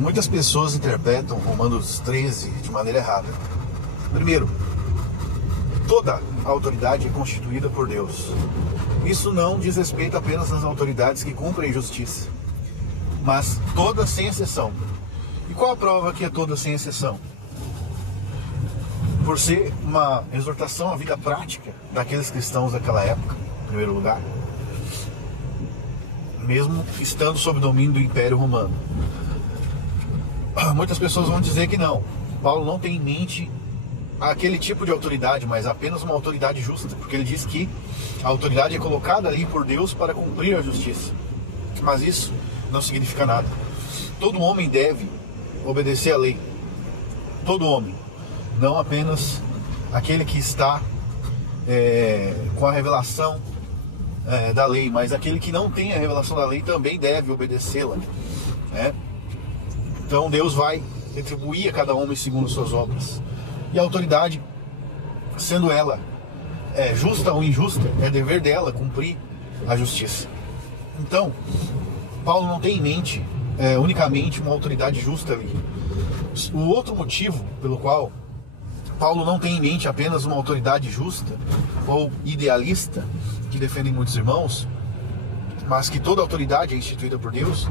Muitas pessoas interpretam Romanos 13 de maneira errada. Primeiro, toda a autoridade é constituída por Deus. Isso não diz respeito apenas às autoridades que cumprem justiça, mas todas sem exceção. E qual a prova que é toda sem exceção? Por ser uma exortação à vida prática daqueles cristãos daquela época, em primeiro lugar, mesmo estando sob o domínio do Império Romano. Muitas pessoas vão dizer que não, Paulo não tem em mente aquele tipo de autoridade, mas apenas uma autoridade justa, porque ele diz que a autoridade é colocada ali por Deus para cumprir a justiça. Mas isso não significa nada. Todo homem deve obedecer à lei. Todo homem, não apenas aquele que está com a revelação da lei, mas aquele que não tem a revelação da lei também deve obedecê-la, né? Então Deus vai retribuir a cada homem segundo suas obras. E a autoridade, sendo ela justa ou injusta, é dever dela cumprir a justiça. Então, Paulo não tem em mente unicamente uma autoridade justa ali. O outro motivo pelo qual Paulo não tem em mente apenas uma autoridade justa ou idealista, que defendem muitos irmãos, mas que toda autoridade é instituída por Deus,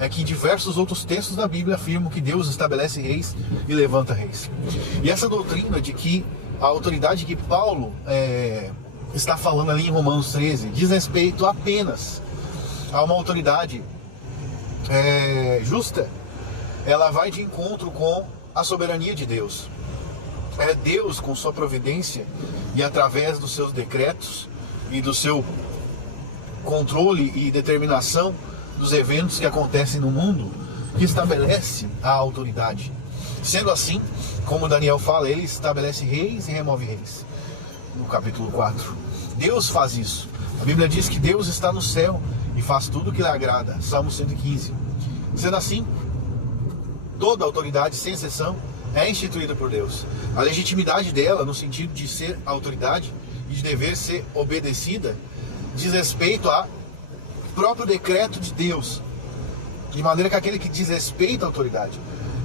é que diversos outros textos da Bíblia afirmam que Deus estabelece reis e levanta reis. E essa doutrina de que a autoridade que Paulo está falando ali em Romanos 13 diz respeito apenas a uma autoridade justa, ela vai de encontro com a soberania de Deus. É Deus, com sua providência e através dos seus decretos e do seu controle e determinação dos eventos que acontecem no mundo, que estabelece a autoridade. Sendo assim, como Daniel fala, ele estabelece reis e remove reis. No capítulo 4. Deus faz isso. A Bíblia diz que Deus está no céu e faz tudo o que lhe agrada. Salmo 115. Sendo assim, toda autoridade, sem exceção, é instituída por Deus. A legitimidade dela, no sentido de ser autoridade e de dever ser obedecida, diz respeito a próprio decreto de Deus, de maneira que aquele que diz respeito à autoridade,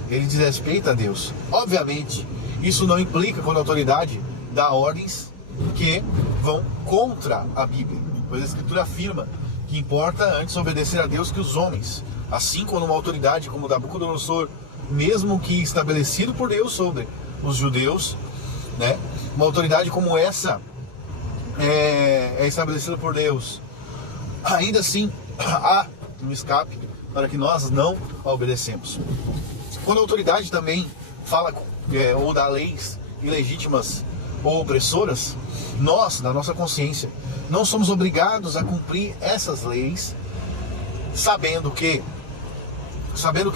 ele diz respeito a Deus. Obviamente, isso não implica quando a autoridade dá ordens que vão contra a Bíblia, pois a Escritura afirma que importa antes obedecer a Deus que os homens. Assim, quando uma autoridade como Nabucodonosor, mesmo que estabelecido por Deus sobre os judeus, né, uma autoridade como essa é estabelecida por Deus, ainda assim há um escape para que nós não a obedecemos. Quando a autoridade também fala ou dá leis ilegítimas ou opressoras, nós, na nossa consciência, não somos obrigados a cumprir essas leis, sabendo que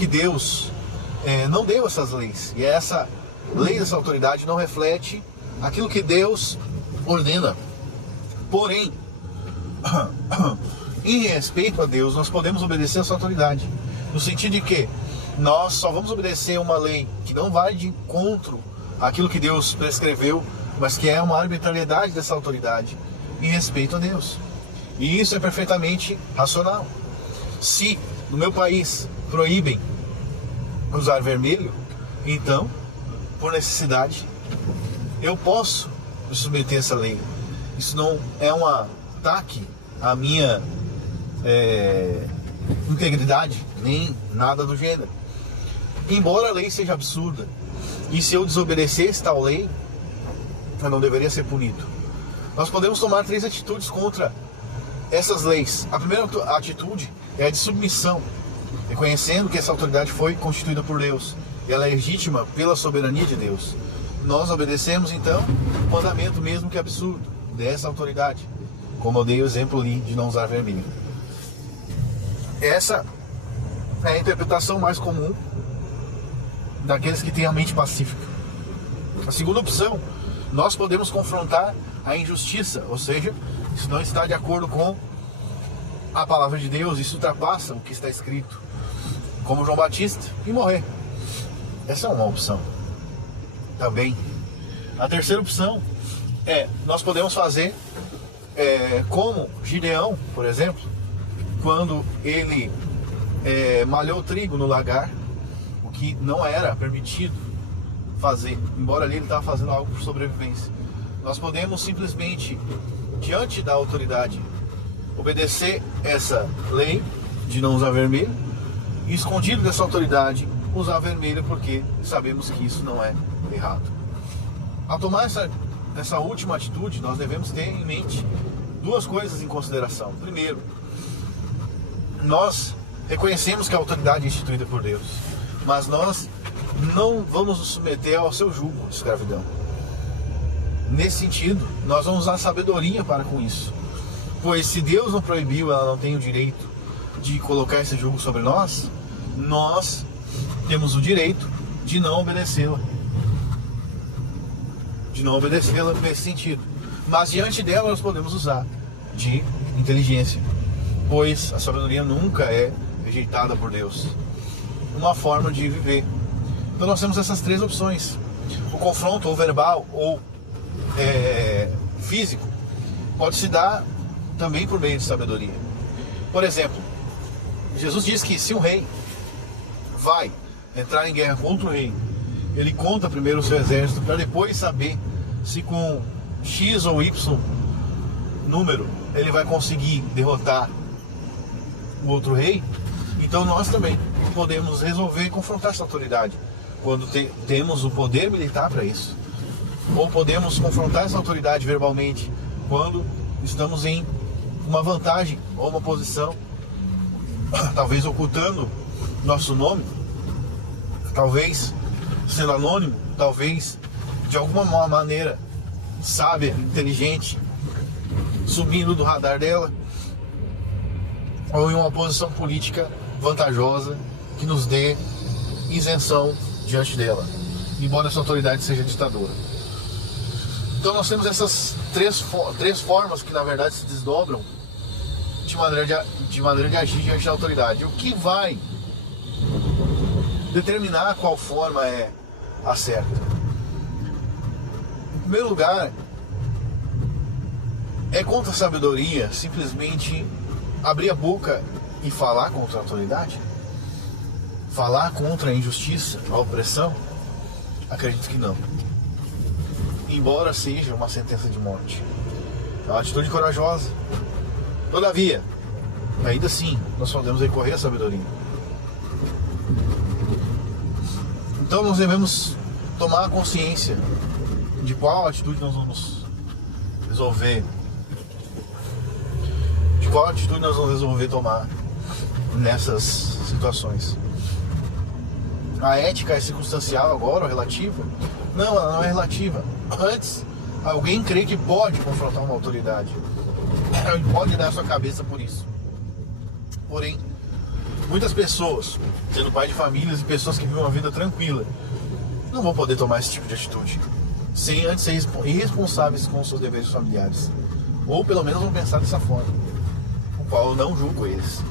Deus não deu essas leis, e essa lei dessa autoridade não reflete aquilo que Deus ordena. Porém, em respeito a Deus, nós podemos obedecer essa autoridade, no sentido de que nós só vamos obedecer uma lei que não vai de encontro àquilo que Deus prescreveu, mas que é uma arbitrariedade dessa autoridade em respeito a Deus. E isso é perfeitamente racional. Se no meu país proíbem usar vermelho, então, por necessidade, eu posso me submeter a essa lei. Isso não é um ataque à minha integridade, nem nada do gênero. Embora a lei seja absurda, e se eu desobedecesse tal lei, eu não deveria ser punido. Nós podemos tomar 3 atitudes contra essas leis. A primeira atitude é a de submissão, reconhecendo que essa autoridade foi constituída por Deus e ela é legítima pela soberania de Deus. Nós obedecemos então o mandamento, mesmo que absurdo, dessa autoridade, como eu dei o exemplo ali de não usar vermelho. Essa é a interpretação mais comum daqueles que têm a mente pacífica. A segunda opção, nós podemos confrontar a injustiça, ou seja, isso não está de acordo com a palavra de Deus, isso ultrapassa o que está escrito, como João Batista, e morrer. Essa é uma opção também. A terceira opção nós podemos fazer como Gideão, por exemplo, quando ele malhou trigo no lagar, que não era permitido fazer, embora ali ele estava fazendo algo por sobrevivência. Nós podemos simplesmente, diante da autoridade, obedecer essa lei de não usar vermelho, e escondido dessa autoridade, usar vermelho, porque sabemos que isso não é errado. Ao tomar essa última atitude, nós devemos ter em mente duas coisas em consideração. Primeiro, nós reconhecemos que a autoridade é instituída por Deus, mas nós não vamos nos submeter ao seu jugo de escravidão. Nesse sentido, nós vamos usar sabedoria para com isso, pois se Deus não proibiu, ela não tem o direito de colocar esse jugo sobre nós, nós temos o direito de não obedecê-la. De não obedecê-la nesse sentido. Mas diante dela nós podemos usar de inteligência, pois a sabedoria nunca é rejeitada por Deus. Uma forma de viver. Então nós temos essas três opções. O confronto, ou verbal, ou físico, pode se dar também por meio de sabedoria. Por exemplo, Jesus diz que se um rei vai entrar em guerra contra o rei, ele conta primeiro o seu exército para depois saber se com X ou Y número ele vai conseguir derrotar o outro rei. Então nós também podemos resolver confrontar essa autoridade quando temos o poder militar para isso, ou podemos confrontar essa autoridade verbalmente quando estamos em uma vantagem ou uma posição, talvez ocultando nosso nome, talvez sendo anônimo, talvez de alguma maneira sábia, inteligente, subindo do radar dela, ou em uma posição política vantajosa que nos dê isenção diante dela, embora essa autoridade seja ditadora. Então nós temos essas três formas que na verdade se desdobram de maneira de agir diante da autoridade. O que vai determinar qual forma é a certa? Em primeiro lugar, é contra a sabedoria simplesmente abrir a boca e falar contra a autoridade? Falar contra a injustiça, a opressão? Acredito que não. Embora seja uma sentença de morte. É uma atitude corajosa. Todavia, ainda assim, nós podemos recorrer à sabedoria. Então nós devemos tomar consciência de qual atitude nós vamos resolver, tomar nessas situações. A ética é circunstancial agora, ou relativa? Não, ela não é relativa. Antes, alguém crê que pode confrontar uma autoridade, pode dar sua cabeça por isso. Porém, muitas pessoas, sendo pai de famílias e pessoas que vivem uma vida tranquila, não vão poder tomar esse tipo de atitude sem antes ser irresponsáveis com os seus deveres familiares, ou pelo menos vão pensar dessa forma, o qual eu não julgo eles.